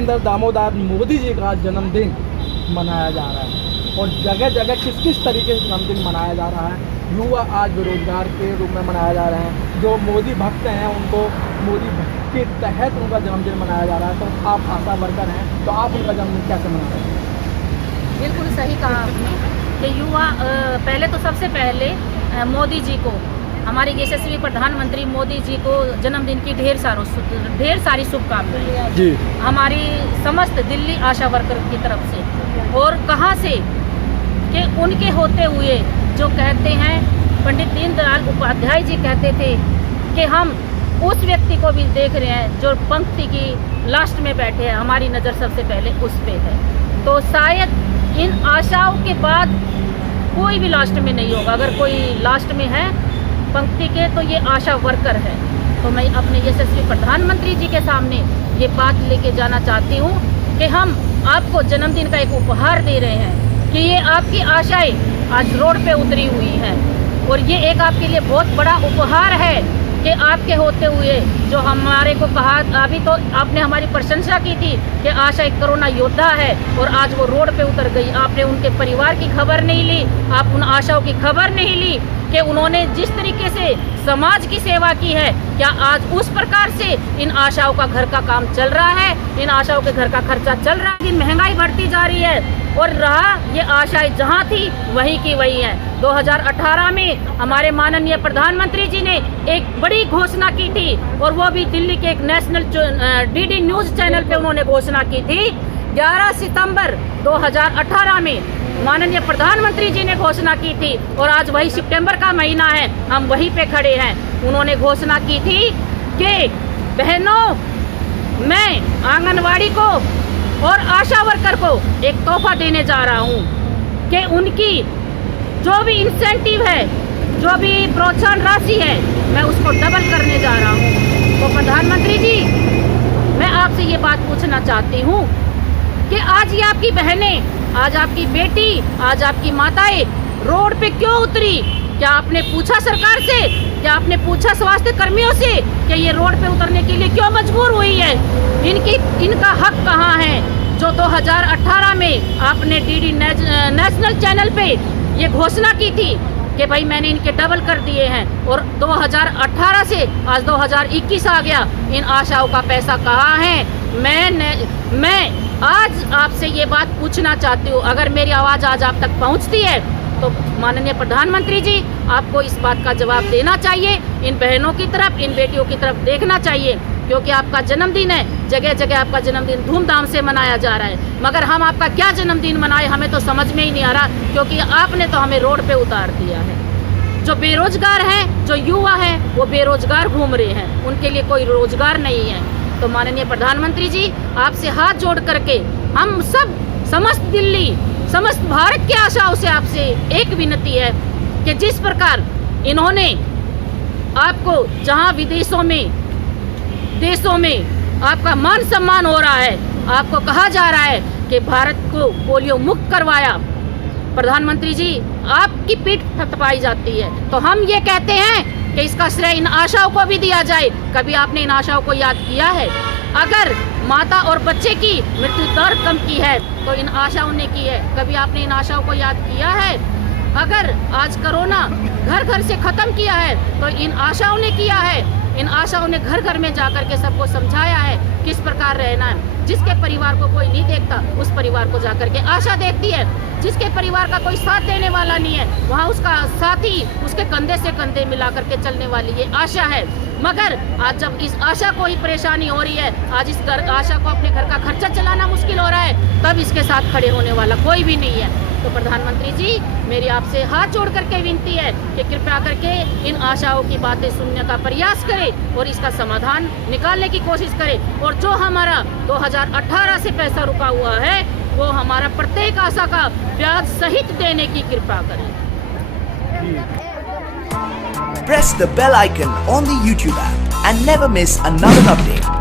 नरेंद्र दामोदर मोदी जी का जन्मदिन मनाया जा रहा है और जगह जगह किस किस तरीके से जन्मदिन मनाया जा रहा है। युवा आज बेरोजगार के रूप में मनाया जा रहे हैं, जो मोदी भक्त हैं उनको मोदी भक्त के तहत उनका जन्मदिन मनाया जा रहा है। तो आप आशा वर्कर हैं, तो आप उनका जन्मदिन कैसे मना रहे हैं? बिल्कुल सही कहा आपने कि युवा पहले तो सबसे पहले मोदी जी को, हमारे यशस्वी प्रधानमंत्री मोदी जी को जन्मदिन की ढेर सारी शुभकामनाएं जी हमारी समस्त दिल्ली आशा वर्कर की तरफ से। और कहाँ से कि उनके होते हुए जो कहते हैं, पंडित दीनदयाल उपाध्याय जी कहते थे कि हम उस व्यक्ति को भी देख रहे हैं जो पंक्ति की लास्ट में बैठे हैं, हमारी नज़र सबसे पहले उस पे है। तो शायद इन आशाओं के बाद कोई भी लास्ट में नहीं होगा। अगर कोई लास्ट में है पंक्ति के तो ये आशा वर्कर है। तो मैं अपने यशस्वी प्रधानमंत्री जी के सामने ये बात लेके जाना चाहती हूँ कि हम आपको जन्मदिन का एक उपहार दे रहे हैं कि ये आपकी आशाएं आज रोड पे उतरी हुई हैं और ये एक आपके लिए बहुत बड़ा उपहार है कि आपके होते हुए जो हमारे को कहा, अभी तो आपने हमारी प्रशंसा की थी कि आशा एक कोरोना योद्धा है और आज वो रोड पे उतर गई। आपने उनके परिवार की खबर नहीं ली, आप उन आशाओं की खबर नहीं ली कि उन्होंने जिस तरीके से समाज की सेवा की है, क्या आज उस प्रकार से इन आशाओं का घर का काम चल रहा है, इन आशाओं के घर का खर्चा चल रहा है। महंगाई बढ़ती जा रही है और रहा ये आशाएं जहाँ थी वही की वही है। 2018 में हमारे माननीय प्रधानमंत्री जी ने एक बड़ी घोषणा की थी और वो भी दिल्ली के एक नेशनल डीडी न्यूज चैनल पे उन्होंने घोषणा की थी। 11 सितंबर 2018 में माननीय प्रधानमंत्री जी ने घोषणा की थी और आज वही सितंबर का महीना है, हम वहीं पे खड़े हैं। उन्होंने घोषणा की थी कि बहनों, मैं आंगनवाड़ी को और आशा वर्कर को एक तोहफा देने जा रहा हूँ कि उनकी जो भी इंसेंटिव है, जो भी प्रोत्साहन राशि है, मैं उसको डबल करने जा रहा हूँ। तो प्रधानमंत्री जी, मैं आपसे ये बात पूछना चाहती हूँ कि आज ये आपकी बहनें, आज आपकी बेटी, आज आपकी माताएं रोड पे क्यों उतरी? क्या आपने पूछा सरकार से? क्या आपने पूछा स्वास्थ्य कर्मियों से कि ये रोड पे उतरने के लिए क्यों मजबूर हुई है? इनका हक कहाँ है? जो 2018 में आपने डीडी नेशनल चैनल पे ये घोषणा की थी कि भाई मैंने इनके डबल कर दिए हैं और 2018 से आज 2021 आ गया, इन आशाओं का पैसा कहाँ है? मैं आज आपसे ये बात पूछना चाहती हूँ, अगर मेरी आवाज़ आज आप तक पहुँचती है तो माननीय प्रधानमंत्री जी आपको इस बात का जवाब देना चाहिए। इन बहनों की तरफ, इन बेटियों की तरफ देखना चाहिए, क्योंकि आपका जन्मदिन है, जगह जगह आपका जन्मदिन धूमधाम से मनाया जा रहा है, मगर हम आपका क्या जन्मदिन मनाएं हमें तो समझ में ही नहीं आ रहा, क्योंकि आपने तो हमें रोड पे उतार दिया है। जो बेरोजगार हैं, जो युवा हैं, वो बेरोजगार घूम रहे हैं, उनके लिए कोई रोजगार नहीं है। तो माननीय प्रधानमंत्री जी, आपसे हाथ जोड़ करके हम सब, समस्त दिल्ली, समस्त भारत की आशाओं से आपसे एक विनती है कि जिस प्रकार इन्होंने आपको जहां विदेशों में, देशों में आपका मान सम्मान हो रहा है, आपको कहा जा रहा है कि भारत को पोलियो मुक्त करवाया, प्रधानमंत्री जी आपकी पीठ थपथपाई जाती है। तो हम ये कहते हैं कि इसका श्रेय इन आशाओं को भी दिया जाए। कभी आपने इन आशाओं को याद किया है? अगर माता और बच्चे की मृत्यु दर कम की है तो इन आशाओं ने की है। कभी आपने इन आशाओं को याद किया है? अगर आज कोरोना घर घर से खत्म किया है तो इन आशाओं ने किया है। इन आशाओं ने घर घर में जाकर के सबको समझाया है किस प्रकार रहना है। जिसके परिवार को कोई नहीं देखता, उस परिवार को जाकर के आशा देखती है। जिसके परिवार का कोई साथ देने वाला नहीं है, वहाँ उसका साथी उसके कंधे से कंधे मिला करके चलने वाली ये आशा है। मगर आज जब इस आशा को ही परेशानी हो रही है, आज इस आशा को अपने घर का खर्चा चलाना मुश्किल हो रहा है, तब इसके साथ खड़े होने वाला कोई भी नहीं है। तो प्रधानमंत्री जी, मेरी आपसे हाथ जोड़ करके विनती है कि कृपया करके इन आशाओं की बातें सुनने का प्रयास करें और इसका समाधान निकालने की कोशिश करें। और जो हमारा 2018 से पैसा रुका हुआ है, वो हमारा प्रत्येक आशा का ब्याज सहित देने की कृपा करें। Press the bell icon on the YouTube app and never miss another update.